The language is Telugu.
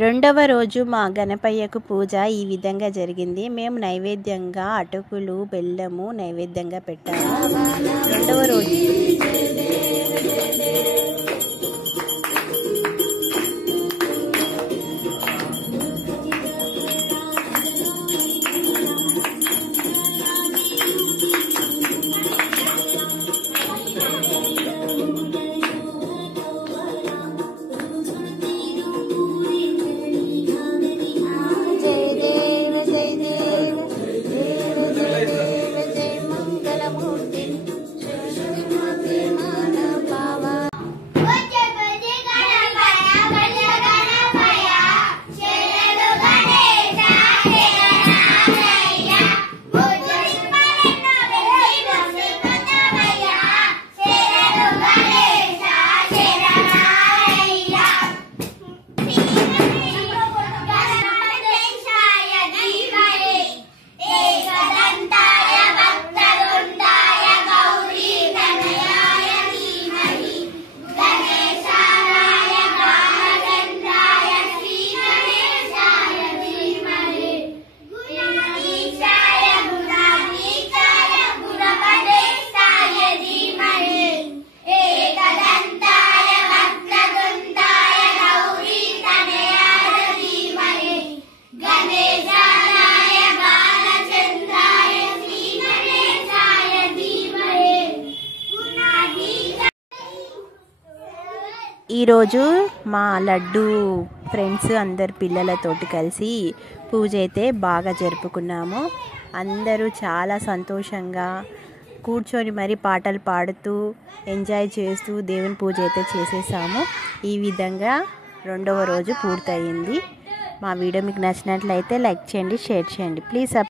రెండవ రోజు మా గణపయ్యకు పూజ ఈ విధంగా జరిగింది. మేము నైవేద్యంగా అటుకులు, బెల్లము నైవేద్యంగా పెట్టాము. రెండవ రోజు ఈరోజు మా లడ్డు ఫ్రెండ్స్ అందరు పిల్లలతోటి కలిసి పూజ అయితే బాగా జరుపుకున్నాము. అందరూ చాలా సంతోషంగా కూర్చొని మరి పాటలు పాడుతూ ఎంజాయ్ చేస్తూ దేవుని పూజ అయితే చేసేసాము. ఈ విధంగా రెండవ రోజు పూర్తయింది. మా వీడియో మీకు నచ్చినట్లయితే లైక్ చేయండి, షేర్ చేయండి. ప్లీజ్